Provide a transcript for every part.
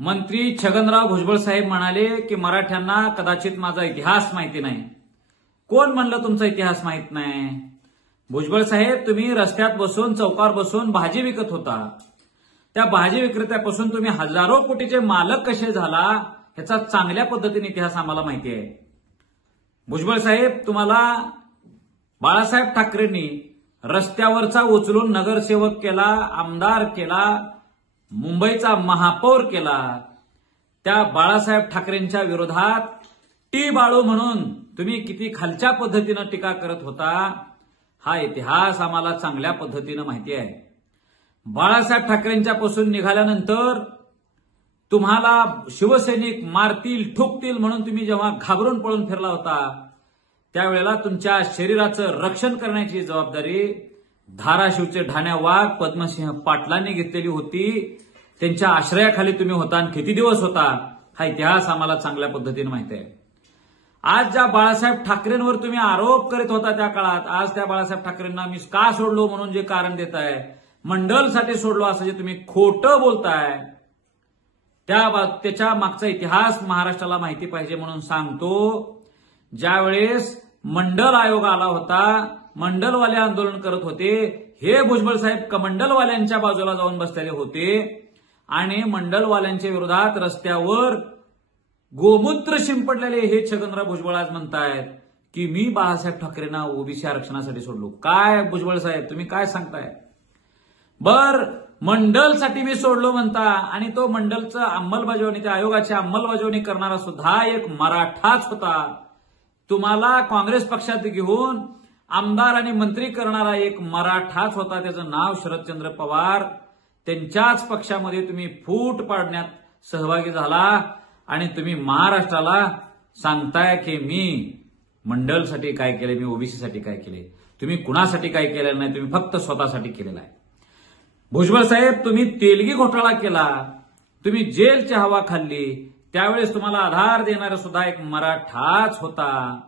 मंत्री छगनराव भुजबळ साहेब म्हणाले की मराठ्यांना कदाचित माझा इतिहास माहिती नाही। कोण म्हणलं तुमचा इतिहास माहित नाही? भुजबळ साहेब, तुम्ही रस्त्यात बसून चौकावर बसून भाजी विकत होता। त्या भाजी विक्रेत्यापासून तुम्ही हजारो कोटीचे मालक कसे झाला ह्याचा चांगल्या पद्धतीने इतिहास आम्हाला माहिती आहे। भुजबळ साहेब, तुम्हाला बाळासाहेब ठाकरेंनी रस्त्यावरचा उचलून नगरसेवक केला, आमदार केला, मुंबईचा महापौर केला। त्या बाळासाहेब ठाकरेंच्या विरोधात टी बाळू म्हणून तुम्ही किती खालच्या पद्धतीनं टीका करत होता हा इतिहास आम्हाला चांगल्या पद्धतीनं माहिती आहे। बाळासाहेब ठाकरेंच्या पासून निघाल्यानंतर तुम्हाला शिवसैनिक मारतील, ठोकतील म्हणून तुम्ही जेव्हा घाबरून पळून फिरला होता त्यावेळेला तुमच्या शरीराचं रक्षण करण्याची जबाबदारी धाराशिवचे ढाण्या वाघ पद्मसिंह पाटलांनी घेतलेली होती। त्यांच्या आश्रयाखाली तुम्ही होता आणि किती दिवस होता हा इतिहास आम्हाला चांगल्या पद्धतीने माहिती आहे। आज ज्या बाळासाहेब ठाकरेंवर तुम्ही आरोप करीत होता त्या काळात, आज त्या बाळासाहेब ठाकरेंना मी का सोडलो म्हणून जे कारण देताय, मंडलसाठी सोडलो असं जे तुम्ही खोटं बोलताय, त्याच्या मागचा इतिहास महाराष्ट्राला माहिती पाहिजे म्हणून सांगतो। ज्यावेळेस मंडल आयोग आला होता, मंडलवाले आंदोलन करत होते, हे भुजबळ साहेब मंडलवाल्यांच्या बाजूला जाऊन बसलेले होते आणि मंडलवाल्यांच्या विरोधात रस्त्यावर गोमूत्र शिंपडलेले हे छगनराव भुजबळ आज म्हणतायत की मी बाळासाहेब ठाकरेंना ओबीसी आरक्षणासाठी सोडलो। काय भुजबळ साहेब, तुम्ही काय सांगताय? बर, मंडलसाठी मी सोडलो म्हणता आणि तो मंडलचं अंमलबजावणी, त्या आयोगाची अंमलबजावणी करणारा सुद्धा एक मराठाच होता। तुम्हाला काँग्रेस पक्षात घेऊन आमदार आणि मंत्री करणारा एक मराठाच होता, त्याचं नाव शरदचंद्र पवार। त्यांच्याच पक्षामध्ये तुम्ही फूट पाडण्यात सहभागी झाला आणि तुम्ही महाराष्ट्राला सांगताय की मी मंडलसाठी काय केले, मी ओबीसीसाठी काय केले। तुम्ही कुणासाठी काय केलेलं नाही, तुम्ही फक्त स्वतःसाठी केलेलं आहे। भुजबळ साहेब, तुम्ही तेलगी घोटाळा केला, तुम्ही जेलची हवा खाल्ली, त्यावेळेस तुम्हाला आधार देणारा सुद्धा एक मराठाच होता।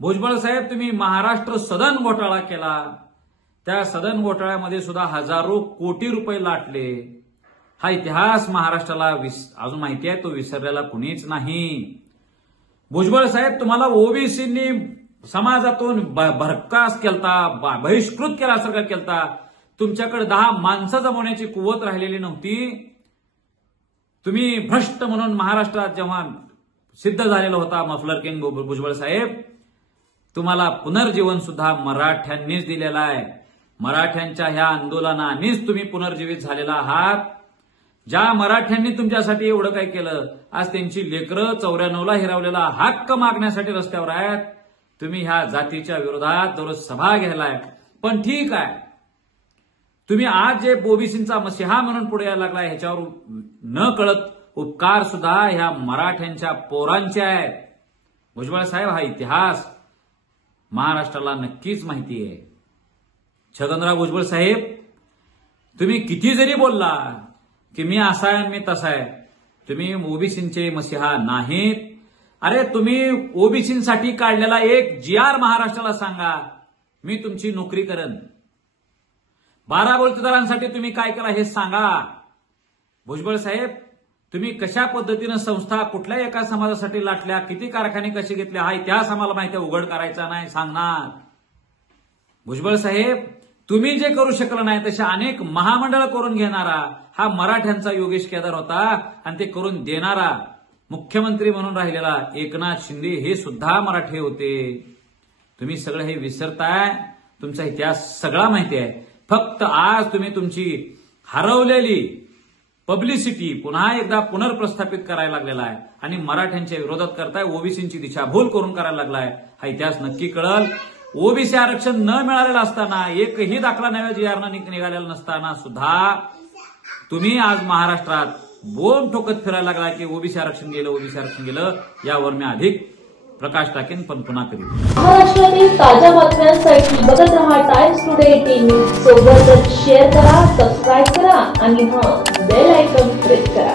भुजबळ साहेब, तुम्ही महाराष्ट्र सदन घोटाळा केला, त्या सदन घोटाळ्यामध्ये सुद्धा हजारो कोटी रुपये लाटले। हा इतिहास महाराष्ट्राला अजून माहिती आहे, तो विसरलेला कुणीच नाही। भुजबळ साहेब, तुम्हाला ओबीसींनी समाजातून भरकास केलता, बहिष्कृत केल्यासारखा केलता। तुमच्याकडे 10 माणसं जमवण्याची कुवत राहिलेली नव्हती। तुम्ही भ्रष्ट म्हणून महाराष्ट्रात जेव्हा सिद्ध झालेला होता मफलर किंग भुजबळ साहेब, तुम्हाला पुनर्जीवन सुद्धा मराठ्यांनीच दिलेलं आहे। मराठ्यांच्या ह्या आंदोलनानेच तुम्ही पुनर्जीवित झालेला आहात। ज्या मराठ्यांनी तुमच्यासाठी एवढं काय केलं, आज त्यांची लेकरं 94ला हिरावलेला हक्क मागण्यासाठी रस्त्यावर आहेत। तुम्ही ह्या जातीच्या विरोधात दररोज सभा घ्यायलाय, पण ठीक आहे, तुम्ही आज जे ओबीसींचा मसिहा म्हणून पुढे यायला लागलाय ह्याच्यावर न कळत उपकार सुद्धा ह्या मराठ्यांच्या पोरांचे आहेत। भुजबळ साहेब, हा इतिहास महाराष्ट्राला नक्कीच माहिती आहे। छगनराव भुजबळ साहेब, तुम्ही किती जरी बोलला की मी असा आहे मी तसा आहे, तुम्ही ओबीसींचे मसिहा नाहीत। अरे, तुम्ही ओबीसींसाठी काढलेला एक GR महाराष्ट्राला सांगा, मी तुमची नोकरी करेन। 12 बलुतेदारांसाठी तुम्ही काय केला हे सांगा। भुजबळ साहेब, तुम्ही कशा पद्धतीनं संस्था कुठल्या एका समाजासाठी लाटल्या, किती कारखाने कसे घेतले हा इतिहास आम्हाला माहिती आहे, उघड करायचा नाही, सांगणार। भुजबळ साहेब, तुम्ही जे करू शकला नाही तशा अनेक महामंडळ करून घेणारा हा मराठ्यांचा योगेश केदार होता आणि ते करून देणारा मुख्यमंत्री म्हणून राहिलेला एकनाथ शिंदे हे सुद्धा मराठे होते। तुम्ही सगळं हे विसरताय, तुमचा इतिहास सगळा माहिती आहे। फक्त आज तुम्ही तुमची हरवलेली पब्लिसिटी पुन्हा एकदा पुनर्प्रस्थापित करायला लागलेला आहे आणि मराठ्यांच्या विरोधात करताय, ओबीसींची दिशाभूल करून करायला लागलाय। हा इतिहास नक्की कळल। ओबीसी आरक्षण न मिळालेलं असताना, एकही दाखला नव्या GRनं निघालेला नसताना सुद्धा तुम्ही आज महाराष्ट्रात बोंब ठोकत फिरायला लागला की ओबीसी आरक्षण गेलं, ओबीसी आरक्षण गेलं। यावर मी अधिक प्रकाश टाकेन, पण पुन्हा कधी महाराष्ट्रातील ताज्या बातम्यांसाठी बघत रहा टाइम्स टुडे टीव्ही। सोबतच शेअर करा, सबस्क्राईब करा आणि बेल आयकॉन प्रेस करा।